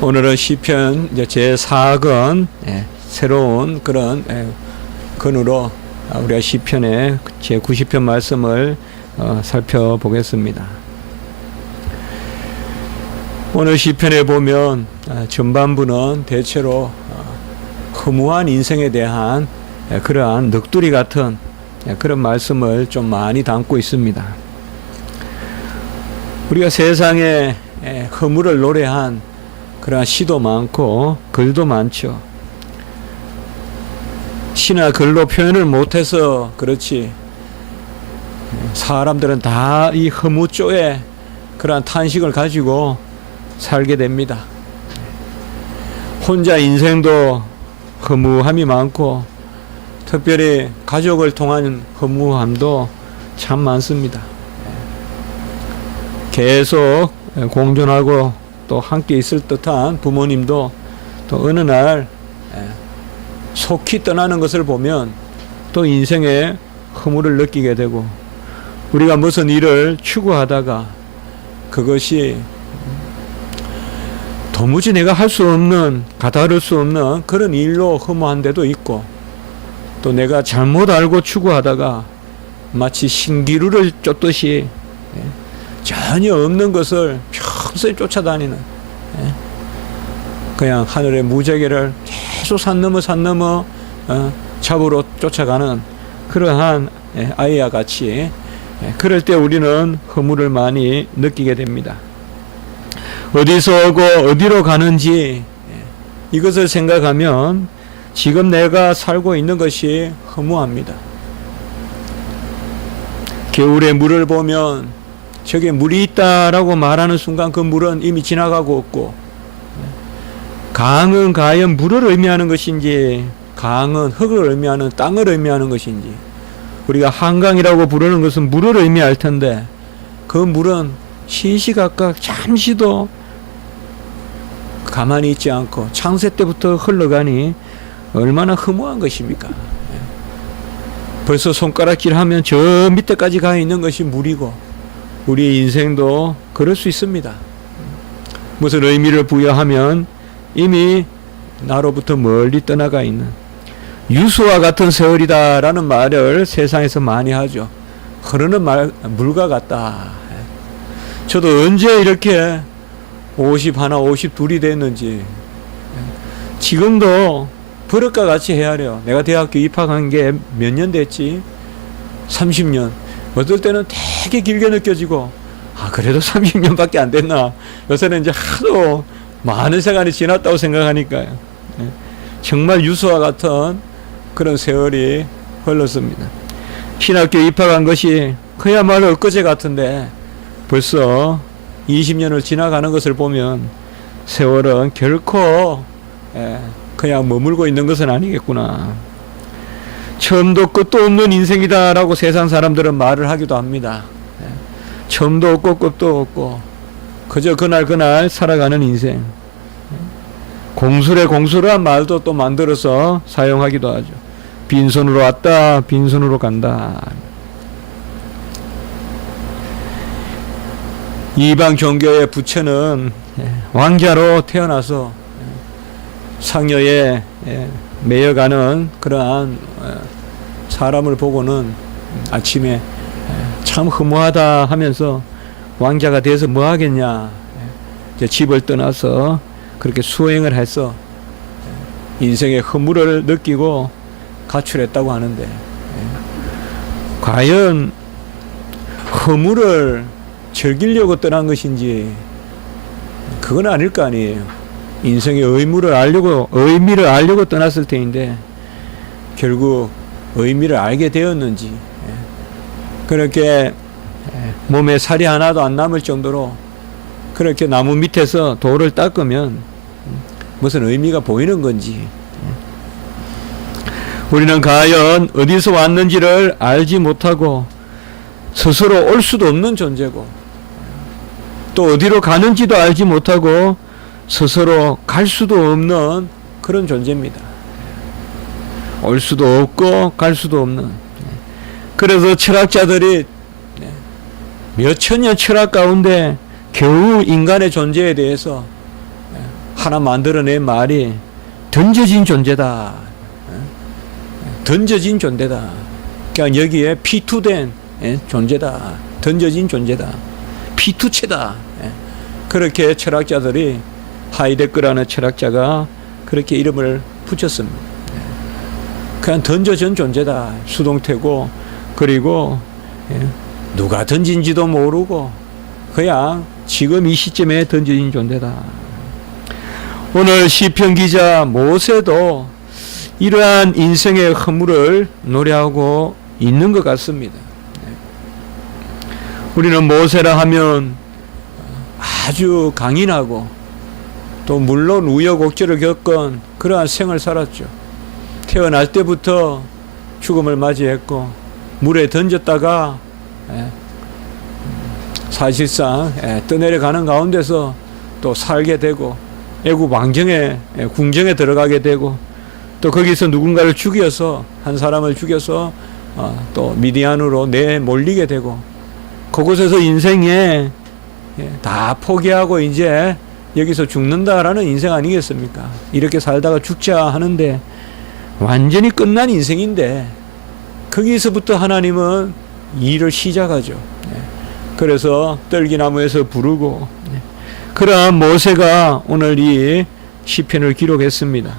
오늘은 시편 제4권 새로운 그런 건으로 우리가 시편의 제90편 말씀을 살펴보겠습니다. 오늘 시편에 보면 전반부는 대체로 허무한 인생에 대한 그러한 넋두리 같은 그런 말씀을 좀 많이 담고 있습니다. 우리가 세상에 허무를 노래한 그러한 시도 많고 글도 많죠. 시나 글로 표현을 못해서 그렇지 사람들은 다 이 허무조에 그러한 탄식을 가지고 살게 됩니다. 혼자 인생도 허무함이 많고 특별히 가족을 통한 허무함도 참 많습니다. 계속 공존하고 또 함께 있을 듯한 부모님도 또 어느 날 속히 떠나는 것을 보면 또 인생의 허무를 느끼게 되고, 우리가 무슨 일을 추구하다가 그것이 도무지 내가 할 수 없는, 가다를 수 없는 그런 일로 허무한 데도 있고, 또 내가 잘못 알고 추구하다가 마치 신기루를 쫓듯이 전혀 없는 것을 평소에 쫓아다니는, 그냥 하늘의 무지개를 계속 산 넘어 잡으러 쫓아가는 그러한 아이와 같이 그럴 때 우리는 허무를 많이 느끼게 됩니다. 어디서 오고 어디로 가는지 이것을 생각하면 지금 내가 살고 있는 것이 허무합니다. 겨울에 물을 보면 저게 물이 있다라고 말하는 순간 그 물은 이미 지나가고 없고, 강은 과연 물을 의미하는 것인지 강은 흙을 의미하는 땅을 의미하는 것인지, 우리가 한강이라고 부르는 것은 물을 의미할 텐데 그 물은 시시각각 잠시도 가만히 있지 않고 창세 때부터 흘러가니 얼마나 허무한 것입니까? 벌써 손가락질 하면 저 밑에까지 가 있는 것이 물이고, 우리의 인생도 그럴 수 있습니다. 무슨 의미를 부여하면 이미 나로부터 멀리 떠나가 있는 유수와 같은 세월이다라는 말을 세상에서 많이 하죠. 흐르는 물과 같다. 저도 언제 이렇게 51, 52이 됐는지 지금도 버릇과 같이 헤아려. 내가 대학교 입학한 게 몇 년 됐지? 30년. 어떨 때는 되게 길게 느껴지고, 그래도 30년밖에 안 됐나. 요새는 이제 하도 많은 시간이 지났다고 생각하니까요. 정말 유수와 같은 그런 세월이 흘렀습니다. 신학교 입학한 것이 그야말로 엊그제 같은데 벌써 20년을 지나가는 것을 보면 세월은 결코 그냥 머물고 있는 것은 아니겠구나. 처음도 끝도 없는 인생이다라고 세상 사람들은 말을 하기도 합니다. 처음도 없고 끝도 없고 그저 그날 살아가는 인생. 공술한 말도 또 만들어서 사용하기도 하죠. 빈손으로 왔다 빈손으로 간다. 이방 종교의 부처는 왕자로 태어나서 상여에 매여가는 그러한 사람을 보고는 아침에 참 허무하다 하면서 왕자가 돼서 뭐 하겠냐, 집을 떠나서 그렇게 수행을 해서 인생의 허무를 느끼고 가출했다고 하는데, 과연 허무를 즐기려고 떠난 것인지 그건 아닐 거 아니에요. 인생의 의미를 알려고 떠났을 테인데 결국 의미를 알게 되었는지, 그렇게 몸에 살이 하나도 안 남을 정도로 그렇게 나무 밑에서 돌을 닦으면 무슨 의미가 보이는 건지, 우리는 과연 어디서 왔는지를 알지 못하고 스스로 올 수도 없는 존재고, 또 어디로 가는지도 알지 못하고 스스로 갈 수도 없는 그런 존재입니다. 올 수도 없고 갈 수도 없는. 그래서 철학자들이 몇천 년 철학 가운데 겨우 인간의 존재에 대해서 하나 만들어낸 말이 던져진 존재다. 던져진 존재다. 그러니까 여기에 피투된 존재다. 던져진 존재다. 피투체다. 그렇게 철학자들이 하이데거라는 철학자가 그렇게 이름을 붙였습니다. 그냥 던져진 존재다. 수동태고, 그리고 누가 던진지도 모르고 그냥 지금 이 시점에 던져진 존재다. 오늘 시편 기자 모세도 이러한 인생의 허물을 노래하고 있는 것 같습니다. 우리는 모세라 하면 아주 강인하고 또 물론 우여곡절을 겪은 그러한 생을 살았죠. 태어날 때부터 죽음을 맞이했고 물에 던졌다가 사실상 떠내려가는 가운데서 또 살게 되고 애굽 왕정에 궁정에 들어가게 되고 또 거기서 누군가를 죽여서 한 사람을 죽여서 또 미디안으로 내몰리게 되고 그곳에서 인생에 다 포기하고 이제 여기서 죽는다라는 인생 아니겠습니까? 이렇게 살다가 죽자 하는데 완전히 끝난 인생인데 거기서부터 하나님은 일을 시작하죠. 그래서 떨기나무에서 부르고 그러한 모세가 오늘 이 시편을 기록했습니다.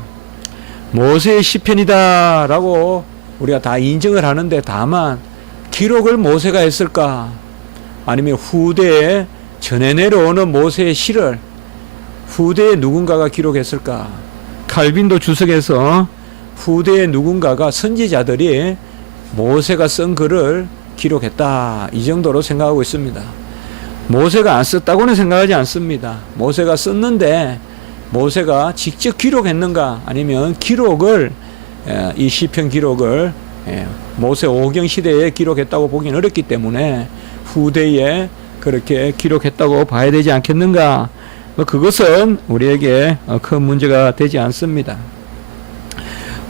모세의 시편이다라고 우리가 다 인정을 하는데 다만 기록을 모세가 했을까? 아니면 후대에 전해 내려오는 모세의 시를 후대에 누군가가 기록했을까? 칼빈도 주석에서 후대에 누군가가 선지자들이 모세가 쓴 글을 기록했다. 이 정도로 생각하고 있습니다. 모세가 안 썼다고는 생각하지 않습니다. 모세가 썼는데 모세가 직접 기록했는가 아니면 기록을 이 시편 기록을 모세 오경 시대에 기록했다고 보기는 어렵기 때문에 후대에 그렇게 기록했다고 봐야 되지 않겠는가. 그것은 우리에게 큰 문제가 되지 않습니다.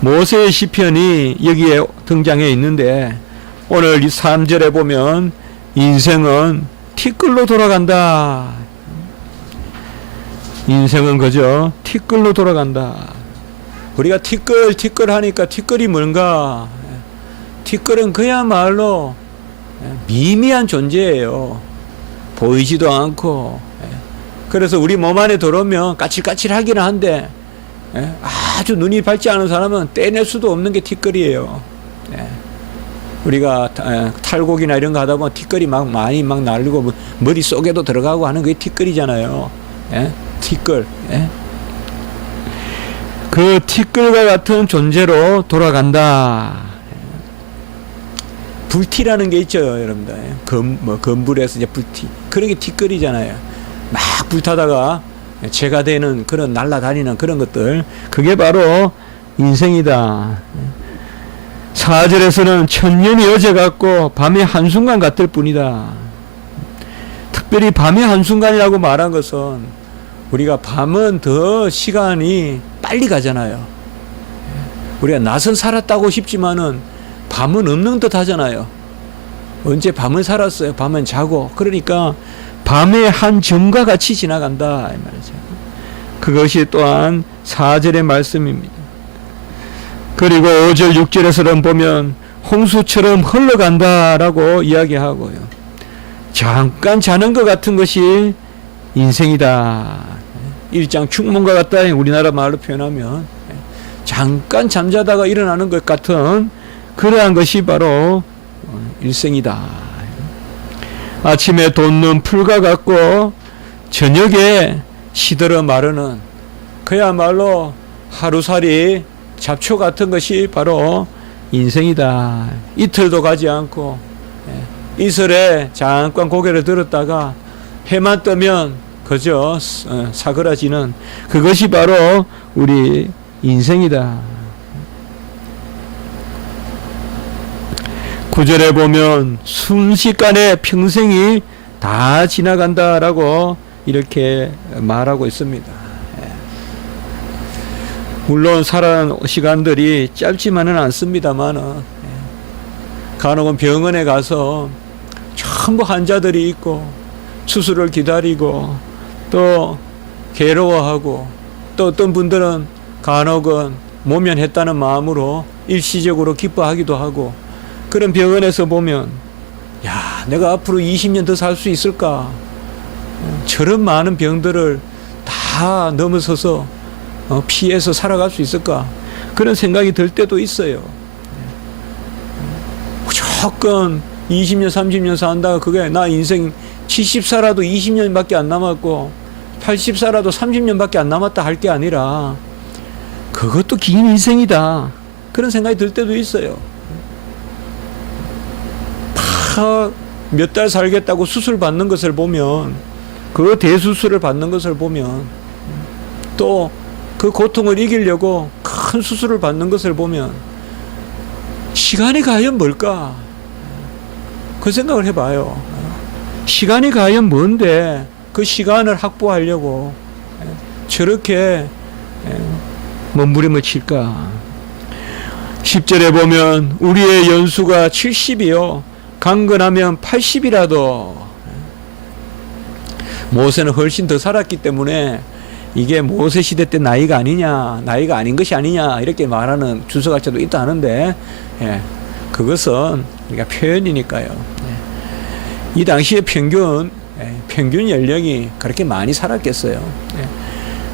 모세의 시편이 여기에 등장해 있는데 오늘 이 3절에 보면 인생은 티끌로 돌아간다. 인생은 그저 티끌로 돌아간다. 우리가 티끌 하니까 티끌이 뭔가? 티끌은 그야말로 미미한 존재예요. 보이지도 않고. 그래서 우리 몸 안에 들어오면 까칠까칠하기는 한데 아주 눈이 밝지 않은 사람은 떼낼 수도 없는 게 티끌이에요. 우리가 탈곡이나 이런 거 하다 보면 티끌이 많이 날리고 머릿속에도 들어가고 하는 게 티끌이잖아요. 티끌. 그 티끌과 같은 존재로 돌아간다. 불티라는 게 있죠, 여러분들. 건불에서 이제 불티. 그런 게 티끌이잖아요. 막 불타다가 재가 되는 그런 날아다니는 그런 것들. 그게 바로 인생이다. 4절에서는 천년이 어제 같고 밤의 한순간 같을 뿐이다. 특별히 밤의 한순간이라고 말한 것은 우리가 밤은 더 시간이 빨리 가잖아요. 우리가 낮은 살았다고 싶지만은 밤은 없는 듯 하잖아요. 언제 밤은 살았어요? 밤은 자고. 그러니까 밤의 한 점과 같이 지나간다 이 말이죠. 그것이 또한 4절의 말씀입니다. 그리고 5절 6절에서는 보면 홍수처럼 흘러간다라고 이야기하고요. 잠깐 자는 것 같은 것이 인생이다. 일장 충문과 같다. 우리나라 말로 표현하면 잠깐 잠자다가 일어나는 것 같은 그러한 것이 바로 일생이다. 아침에 돋는 풀과 같고 저녁에 시들어 마르는 그야말로 하루살이 잡초 같은 것이 바로 인생이다. 이틀도 가지 않고 이슬에 잠깐 고개를 들었다가 해만 뜨면 그저 사그라지는 그것이 바로 우리 인생이다. 9절에 보면 순식간에 평생이 다 지나간다라고 이렇게 말하고 있습니다. 물론 살아가는 시간들이 짧지만은 않습니다만은 간혹은 병원에 가서 전부 환자들이 있고 수술을 기다리고 또 괴로워하고 또 어떤 분들은 간혹은 모면했다는 마음으로 일시적으로 기뻐하기도 하고 그런 병원에서 보면 야, 내가 앞으로 20년 더 살 수 있을까? 저런 많은 병들을 다 넘어서서 피해서 살아갈 수 있을까? 그런 생각이 들 때도 있어요. 무조건 20년, 30년 산다가 그게 나 인생 70 살아도 20년밖에 안 남았고 80 살아도 30년밖에 안 남았다 할 게 아니라 그것도 긴 인생이다. 그런 생각이 들 때도 있어요. 몇 달 살겠다고 수술 받는 것을 보면 그 대수술을 받는 것을 보면 또 그 고통을 이기려고 큰 수술을 받는 것을 보면 시간이 과연 뭘까? 그 생각을 해봐요. 시간이 과연 뭔데 그 시간을 확보하려고 저렇게 몸부림을 칠까? 10절에 보면 우리의 연수가 70이요 강건하면 80이라도. 모세는 훨씬 더 살았기 때문에 이게 모세 시대 때 나이가 아니냐, 나이가 아닌 것이 아니냐 이렇게 말하는 주석학자도 있다 하는데 그것은 우리가 표현이니까요. 이 당시의 평균 연령이 그렇게 많이 살았겠어요.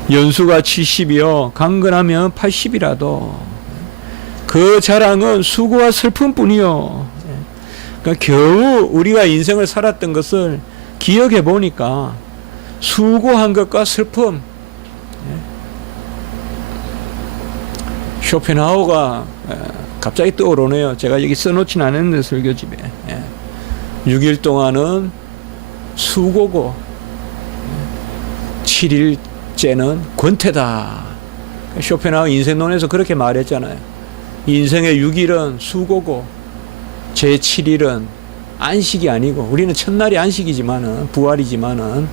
연수가 70이요 강건하면 80이라도. 그 자랑은 수고와 슬픔뿐이요. 그러니까 겨우 우리가 인생을 살았던 것을 기억해 보니까 수고한 것과 슬픔. 쇼펜하우가 갑자기 떠오르네요. 제가 여기 써놓진 않았는데 설교집에 6일 동안은 수고고 7일째는 권태다. 쇼펜하우 인생론에서 그렇게 말했잖아요. 인생의 6일은 수고고 제 7일은 안식이 아니고, 우리는 첫날이 안식이지만은 부활이지만은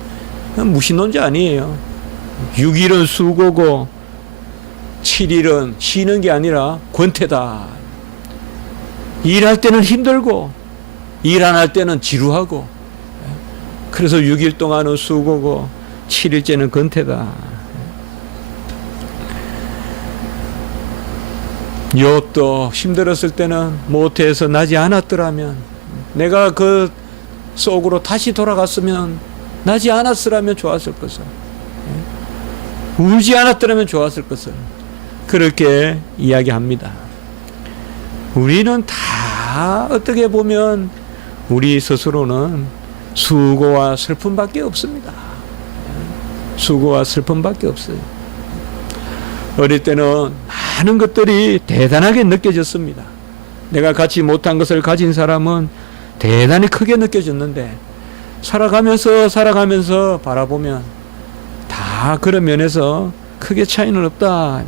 무신론자 아니에요. 6일은 수고고 7일은 쉬는 게 아니라 권태다. 일할 때는 힘들고 일 안 할 때는 지루하고, 그래서 6일 동안은 수고고 7일째는 권태다. 욥도 힘들었을 때는 모태에서 나지 않았더라면, 내가 그 속으로 다시 돌아갔으면 나지 않았으라면 좋았을 것을, 울지 않았더라면 좋았을 것을 그렇게 이야기합니다. 우리는 다 어떻게 보면 우리 스스로는 수고와 슬픔밖에 없습니다. 수고와 슬픔밖에 없어요. 어릴 때는 많은 것들이 대단하게 느껴졌습니다. 내가 갖지 못한 것을 가진 사람은 대단히 크게 느껴졌는데, 살아가면서 바라보면 다 그런 면에서 크게 차이는 없다.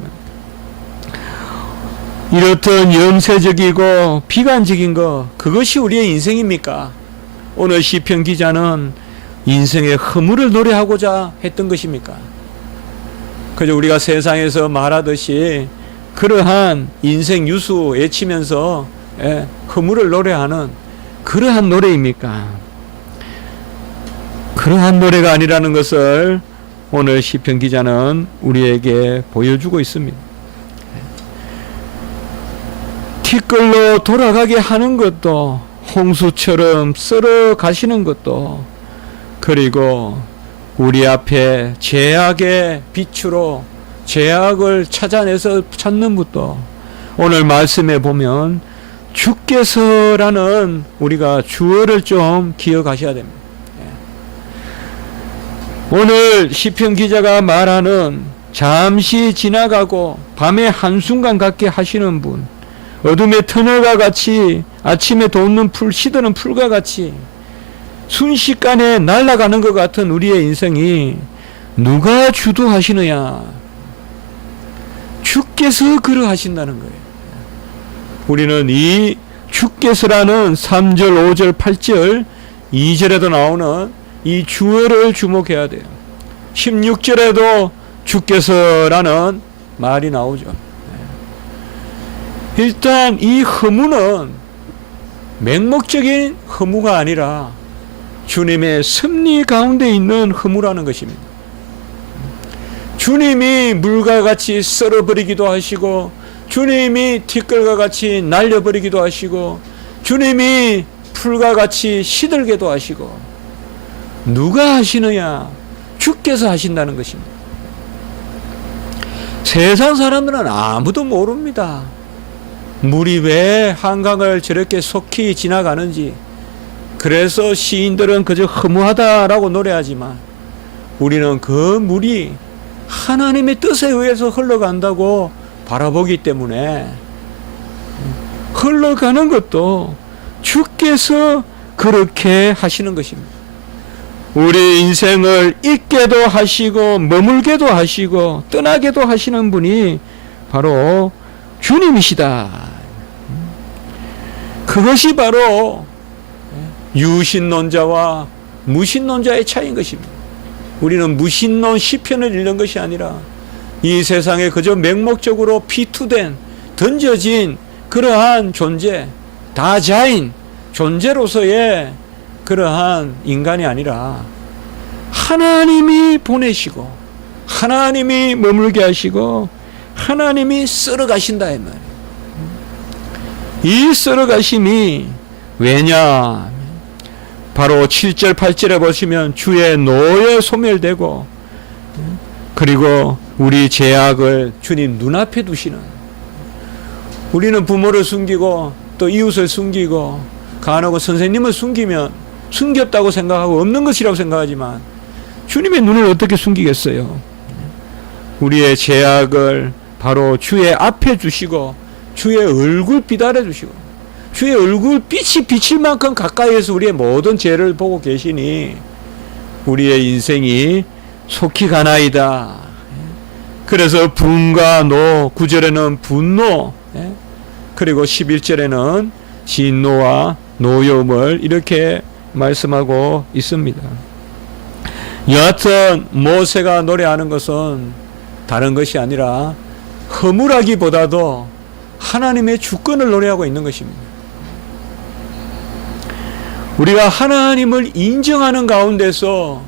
이렇던 염세적이고 비관적인 것, 그것이 우리의 인생입니까? 오늘 시편 기자는 인생의 허물을 노래하고자 했던 것입니까? 그저 우리가 세상에서 말하듯이 그러한 인생 유수 외치면서 허물을 노래하는 그러한 노래입니까? 그러한 노래가 아니라는 것을 오늘 시편 기자는 우리에게 보여주고 있습니다. 티끌로 돌아가게 하는 것도, 홍수처럼 썰어 가시는 것도, 그리고 우리 앞에 죄악의 빛으로 죄악을 찾아내서 찾는 것도, 오늘 말씀에 보면 주께서라는 우리가 주어를 좀 기억하셔야 됩니다. 오늘 시편 기자가 말하는 잠시 지나가고 밤에 한순간 같게 하시는 분, 어둠의 터널과 같이 아침에 돋는 풀, 시드는 풀과 같이 순식간에 날아가는 것 같은 우리의 인생이 누가 주도하시느냐? 주께서 그러하신다는 거예요. 우리는 이 주께서라는 3절, 5절, 8절, 2절에도 나오는 이 주어를 주목해야 돼요. 16절에도 주께서라는 말이 나오죠. 일단 이 허무는 맹목적인 허무가 아니라 주님의 섭리 가운데 있는 허무라는 것입니다. 주님이 물과 같이 썰어버리기도 하시고, 주님이 티끌과 같이 날려버리기도 하시고, 주님이 풀과 같이 시들게도 하시고, 누가 하시느냐? 주께서 하신다는 것입니다. 세상 사람들은 아무도 모릅니다. 물이 왜 한강을 저렇게 속히 지나가는지. 그래서 시인들은 그저 허무하다라고 노래하지만, 우리는 그 물이 하나님의 뜻에 의해서 흘러간다고 바라보기 때문에, 흘러가는 것도 주께서 그렇게 하시는 것입니다. 우리 인생을 있게도 하시고 머물게도 하시고 떠나게도 하시는 분이 바로 주님이시다. 그것이 바로 유신론자와 무신론자의 차이인 것입니다. 우리는 무신론 시편을 읽는 것이 아니라 이 세상에 그저 맹목적으로 피투된, 던져진 그러한 존재, 다자인 존재로서의 그러한 인간이 아니라 하나님이 보내시고 하나님이 머물게 하시고 하나님이 썰어가신다 이 말이에요. 이 썰어가심이 왜냐? 바로 7절 8절에 보시면 주의 노에 소멸되고, 그리고 우리 죄악을 주님 눈앞에 두시는, 우리는 부모를 숨기고 또 이웃을 숨기고 간혹은 선생님을 숨겼다고 생각하고 없는 것이라고 생각하지만 주님의 눈을 어떻게 숨기겠어요? 우리의 죄악을 바로 주의 앞에 주시고 주의 얼굴 비달해 주시고 주의 얼굴 빛이 비칠 만큼 가까이에서 우리의 모든 죄를 보고 계시니 우리의 인생이 속히 가나이다. 그래서 분과 노, 9절에는 분노, 그리고 11절에는 진노와 노여움을 이렇게 말씀하고 있습니다. 여하튼 모세가 노래하는 것은 다른 것이 아니라 허물하기보다도 하나님의 주권을 노래하고 있는 것입니다. 우리가 하나님을 인정하는 가운데서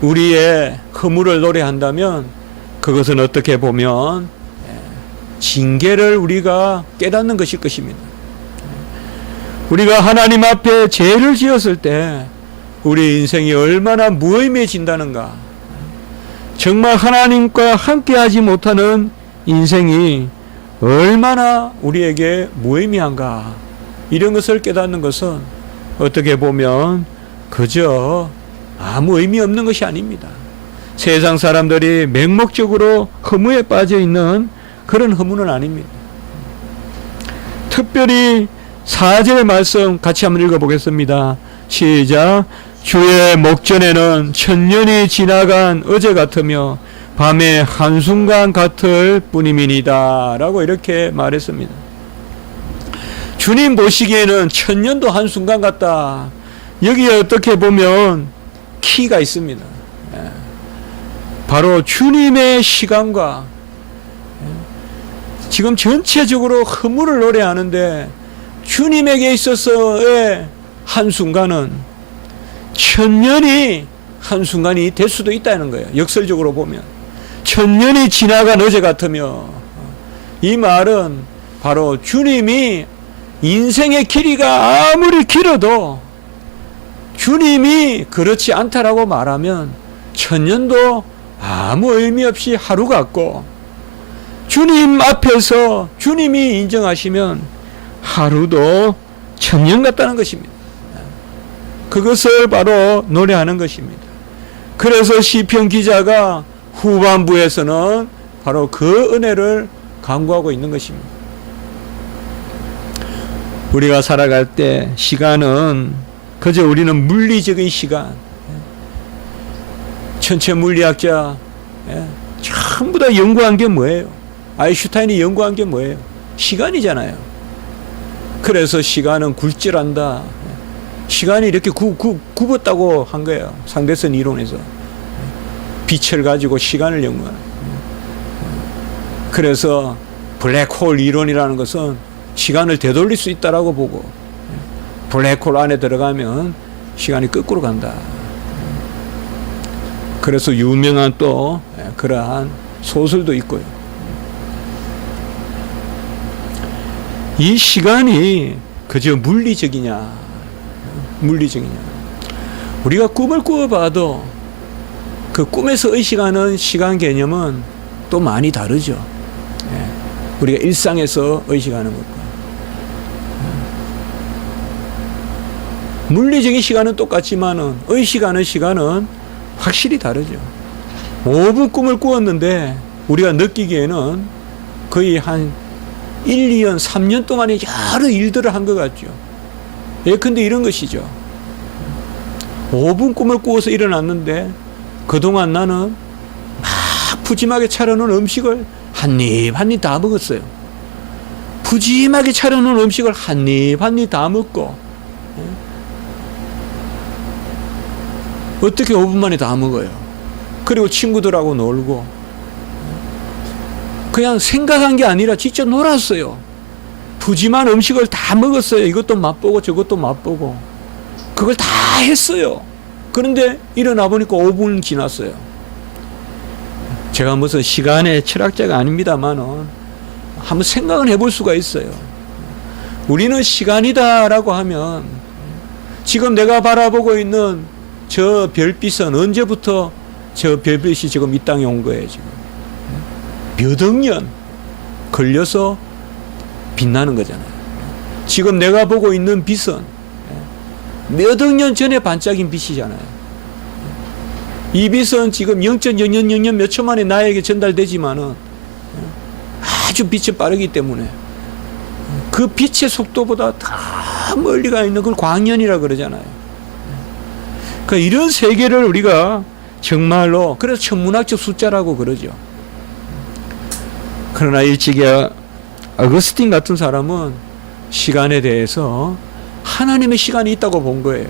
우리의 허물을 노래한다면 그것은 어떻게 보면 징계를 우리가 깨닫는 것일 것입니다. 우리가 하나님 앞에 죄를 지었을 때 우리 인생이 얼마나 무의미해진다는가. 정말 하나님과 함께하지 못하는 인생이 얼마나 우리에게 무의미한가. 이런 것을 깨닫는 것은 어떻게 보면 그저 아무 의미 없는 것이 아닙니다. 세상 사람들이 맹목적으로 허무에 빠져 있는 그런 허무는 아닙니다. 특별히 4절의 말씀 같이 한번 읽어보겠습니다. 시작. 주의 목전에는 천년이 지나간 어제 같으며 밤의 한순간 같을 뿐임이니이다 라고 이렇게 말했습니다. 주님 보시기에는 천년도 한순간 같다. 여기에 어떻게 보면 키가 있습니다. 바로 주님의 시간과 지금 전체적으로 허물을 노래하는데 주님에게 있어서의 한순간은 천년이 한순간이 될 수도 있다는 거예요. 역설적으로 보면 천년이 지나간 어제 같으며, 이 말은 바로 주님이 인생의 길이가 아무리 길어도 주님이 그렇지 않다라고 말하면 천년도 아무 의미 없이 하루 같고, 주님 앞에서 주님이 인정하시면 하루도 천년 같다는 것입니다. 그것을 바로 노래하는 것입니다. 그래서 시편 기자가 후반부에서는 바로 그 은혜를 강구하고 있는 것입니다. 우리가 살아갈 때 시간은 그저 우리는 물리적인 시간, 천체 물리학자 전부 다 연구한 게 뭐예요? 아인슈타인이 연구한 게 뭐예요? 시간이잖아요. 그래서 시간은 굴절한다. 시간이 이렇게 굽었다고 한 거예요. 상대성 이론에서. 빛을 가지고 시간을 연구하는. 그래서 블랙홀 이론이라는 것은 시간을 되돌릴 수 있다라고 보고, 블랙홀 안에 들어가면 시간이 거꾸로 간다. 그래서 유명한 또 그러한 소설도 있고요. 이 시간이 그저 물리적이냐, 우리가 꿈을 꾸어봐도 그 꿈에서 의식하는 시간 개념은 또 많이 다르죠. 우리가 일상에서 의식하는 것과 물리적인 시간은 똑같지만은 의식하는 시간은 확실히 다르죠. 5분 꿈을 꾸었는데 우리가 느끼기에는 거의 한 1, 2년, 3년 동안에 여러 일들을 한 것 같죠. 예컨대 이런 것이죠. 5분 꿈을 꾸어서 일어났는데 그동안 나는 막 푸짐하게 차려놓은 음식을 한 입 한 입 다 먹었어요. 푸짐하게 차려놓은 음식을 한 입 한 입 다 먹고 어떻게 5분 만에 다 먹어요. 그리고 친구들하고 놀고 그냥 생각한 게 아니라 진짜 놀았어요. 푸짐한 음식을 다 먹었어요. 이것도 맛보고 저것도 맛보고 그걸 다 했어요. 그런데 일어나 보니까 5분 지났어요. 제가 무슨 시간의 철학자가 아닙니다만은 한번 생각을 해볼 수가 있어요. 우리는 시간이다라고 하면 지금 내가 바라보고 있는 저 별빛은 언제부터 저 별빛이 지금 이 땅에 온 거예요. 지금 몇 억 년 걸려서 빛나는 거잖아요. 지금 내가 보고 있는 빛은 몇 억 년 전에 반짝인 빛이잖아요. 이 빛은 지금 0.0000 몇 초 만에 나에게 전달되지만은 아주 빛이 빠르기 때문에 그 빛의 속도보다 더 멀리 가 있는 걸 광년이라 그러잖아요. 그러니까 이런 세계를 우리가 정말로 그래서 천문학적 숫자라고 그러죠. 그러나 일찍이 어거스틴 같은 사람은 시간에 대해서 하나님의 시간이 있다고 본 거예요.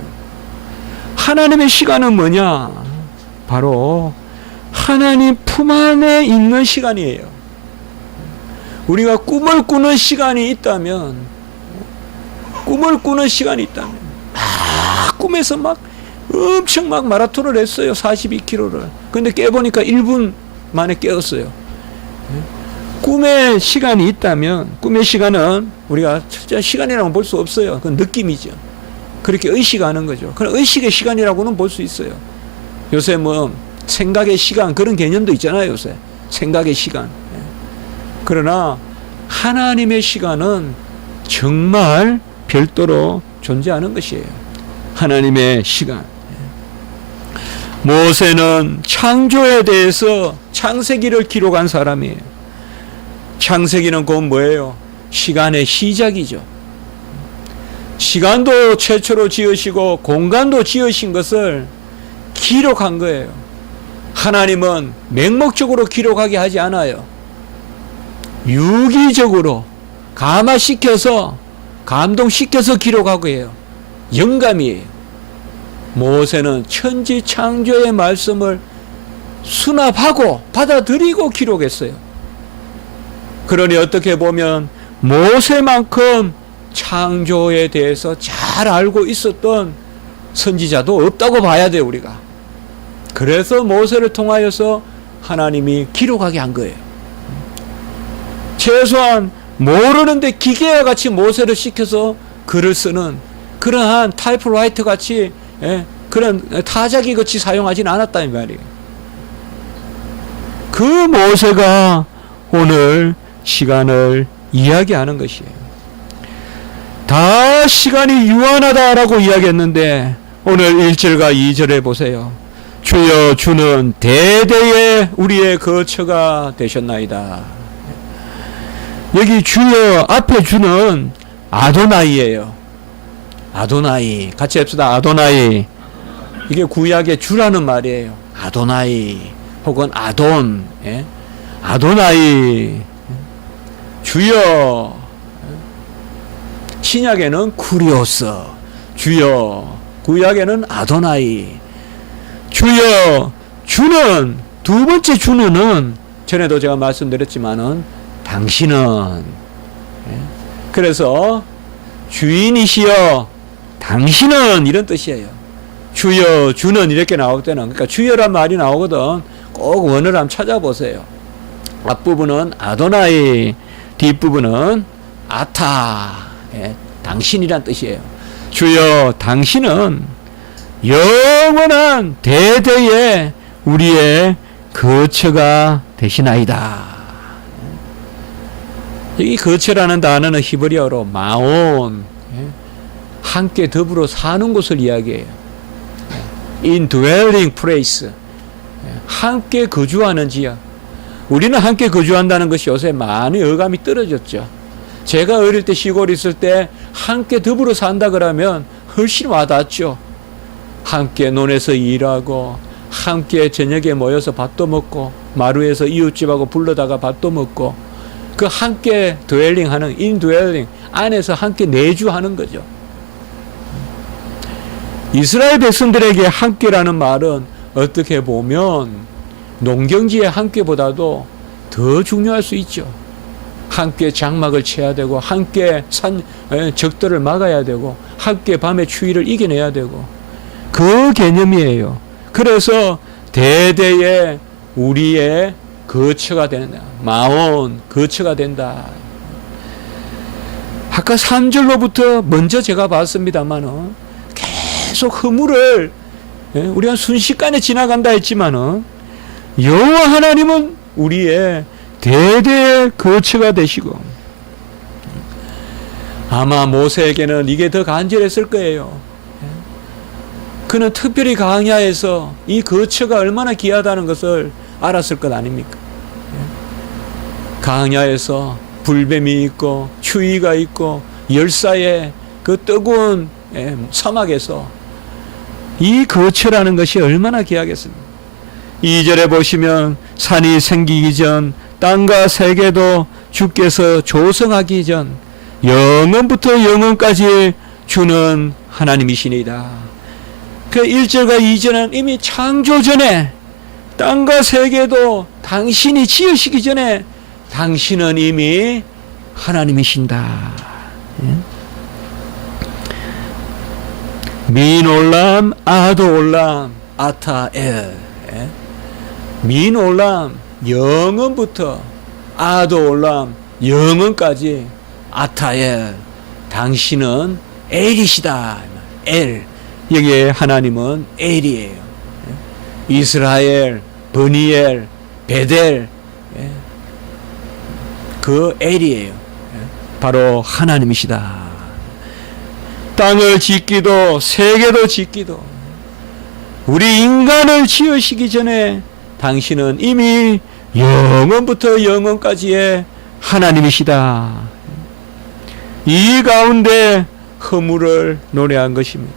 하나님의 시간은 뭐냐? 바로 하나님 품 안에 있는 시간이에요. 우리가 꿈을 꾸는 시간이 있다면 꿈에서 막 엄청 막 마라톤을 했어요. 42km를. 근데 깨보니까 1분 만에 깨었어요. 꿈의 시간이 있다면 꿈의 시간은 우리가 시간이라고 볼 수 없어요. 그건 느낌이죠. 그렇게 의식하는 거죠. 그럼 의식의 시간이라고는 볼 수 있어요. 요새 뭐 생각의 시간 그런 개념도 있잖아요. 요새 생각의 시간. 그러나 하나님의 시간은 정말 별도로 존재하는 것이에요. 하나님의 시간. 모세는 창조에 대해서 창세기를 기록한 사람이에요. 창세기는 곧 뭐예요? 시간의 시작이죠. 시간도 최초로 지으시고 공간도 지으신 것을 기록한 거예요. 하나님은 맹목적으로 기록하게 하지 않아요. 유기적으로 감화시켜서 감동시켜서 기록하고 해요. 영감이에요. 모세는 천지 창조의 말씀을 수납하고 받아들이고 기록했어요. 그러니 어떻게 보면 모세만큼 창조에 대해서 잘 알고 있었던 선지자도 없다고 봐야 돼요, 우리가. 그래서 모세를 통하여서 하나님이 기록하게 한 거예요. 최소한 모르는데 기계와 같이 모세를 시켜서 글을 쓰는 그러한 타이프라이터 같이 그런 타자기 같이 사용하지는 않았다 이 말이에요. 그 모세가 오늘 시간을 이야기하는 것이에요. 다 시간이 유한하다라고 이야기했는데 오늘 1절과 2절에 보세요. 주여 주는 대대의 우리의 거처가 되셨나이다. 여기 주여 앞에 주는 아도나이예요. 아도나이. 같이 합시다. 아도나이. 이게 구약의 주라는 말이에요. 아도나이 혹은 아돈. 아도나이. 주여. 신약에는 쿠리오스. 주여. 구약에는 아도나이. 주여. 주는 두 번째 주는 전에도 제가 말씀드렸지만은 당신은 그래서 주인이시여 당신은 이런 뜻이에요. 주여 주는 이렇게 나올 때는, 그러니까 주여란 말이 나오거든. 꼭 원어를 한번 찾아보세요. 앞부분은 아도나이, 뒷부분은 아타, 당신이란 뜻이에요. 주여 당신은 영원한 대대의 우리의 거처가 되시나이다. 이 거처라는 단어는 히브리어로 마온, 함께 더불어 사는 곳을 이야기해요. indwelling place, 함께 거주하는 지역. 우리는 함께 거주한다는 것이 요새 많이 어감이 떨어졌죠. 제가 어릴 때 시골에 있을 때 함께 더불어 산다 그러면 훨씬 와닿죠. 함께 논에서 일하고, 함께 저녁에 모여서 밥도 먹고, 마루에서 이웃집하고 불러다가 밥도 먹고, 그 함께 드웰링 하는, 인드웰링, 안에서 함께 내주하는 거죠. 이스라엘 백성들에게 함께라는 말은 어떻게 보면 농경지의 함께보다도 더 중요할 수 있죠. 함께 장막을 쳐야 되고, 함께 적들을 막아야 되고, 함께 밤의 추위를 이겨내야 되고, 그 개념이에요. 그래서 대대의 우리의 거처가 된다. 마온, 거처가 된다. 아까 3절로부터 먼저 제가 봤습니다만은 계속 허물을, 우리가 순식간에 지나간다 했지만은 여호와 하나님은 우리의 대대의 거처가 되시고, 아마 모세에게는 이게 더 간절했을 거예요. 그는 특별히 광야에서 이 거처가 얼마나 귀하다는 것을 알았을 것 아닙니까? 광야에서 불뱀이 있고 추위가 있고 열사의 그 뜨거운 사막에서 이 거처라는 것이 얼마나 귀하겠습니까? 2절에 보시면 산이 생기기 전 땅과 세계도 주께서 조성하기 전 영원부터 영원까지 주는 하나님이시니이다. 그 1절과 2절은 이미 창조 전에 땅과 세계도 당신이 지으시기 전에 당신은 이미 하나님이신다. 민올람, 아도올람, 아타엘. 민올람, 영원부터, 아도올람, 영원까지, 아타엘. 당신은 엘이시다. 엘. 여기에 하나님은 엘이에요. 이스라엘, 버니엘, 베델, 그 엘이에요. 바로 하나님이시다. 땅을 짓기도 세계도 짓기도 우리 인간을 지으시기 전에 당신은 이미 영원부터 영원까지의 하나님이시다. 이 가운데 허물을 노래한 것입니다.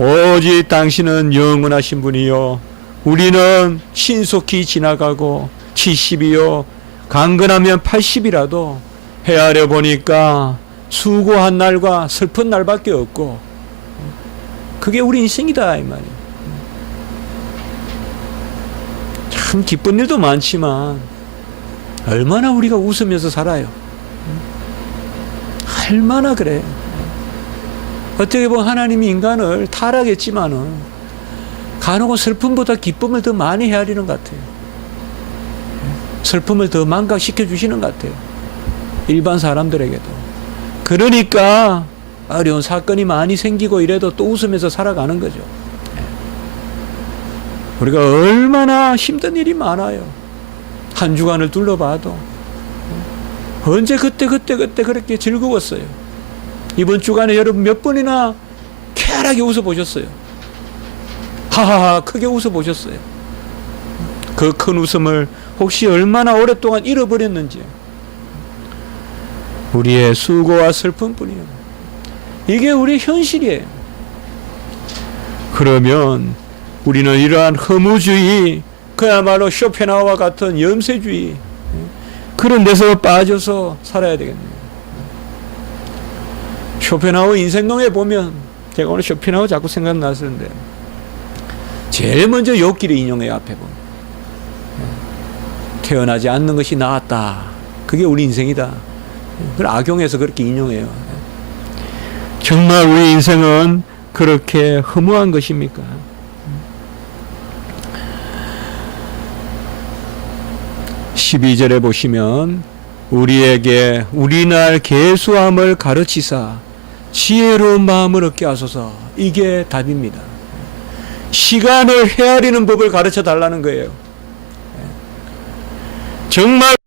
오직 당신은 영원하신 분이요 우리는 신속히 지나가고 70이요 강건하면 80이라도 헤아려 보니까 수고한 날과 슬픈 날밖에 없고 그게 우리 인생이다 이 말이에요. 참 기쁜 일도 많지만 얼마나 우리가 웃으면서 살아요. 얼마나 그래요. 어떻게 보면 하나님이 인간을 타락했지만은 간혹은 슬픔보다 기쁨을 더 많이 헤아리는 것 같아요. 슬픔을 더 망각시켜 주시는 것 같아요. 일반 사람들에게도. 그러니까 어려운 사건이 많이 생기고 이래도 또 웃으면서 살아가는 거죠. 우리가 얼마나 힘든 일이 많아요. 한 주간을 둘러봐도 언제 그때 그렇게 즐거웠어요. 이번 주간에 여러분 몇 번이나 쾌활하게 웃어보셨어요. 하하하 크게 웃어보셨어요. 그 큰 웃음을 혹시 얼마나 오랫동안 잃어버렸는지. 우리의 수고와 슬픔뿐이에요. 이게 우리의 현실이에요. 그러면 우리는 이러한 허무주의, 그야말로 쇼펜하우와 같은 염세주의, 그런 데서 빠져서 살아야 되겠네요. 쇼펜하우 인생론에 보면, 제가 오늘 쇼펜하우 자꾸 생각나서는데 제일 먼저 욕기를 인용해요. 앞에 보면 태어나지 않는 것이 나았다. 그게 우리 인생이다. 그걸 악용해서 그렇게 인용해요. 정말 우리 인생은 그렇게 허무한 것입니까? 12절에 보시면 우리에게 우리날 계수함을 가르치사 지혜로운 마음을 얻게 하소서. 이게 답입니다. 시간을 헤아리는 법을 가르쳐 달라는 거예요. 정말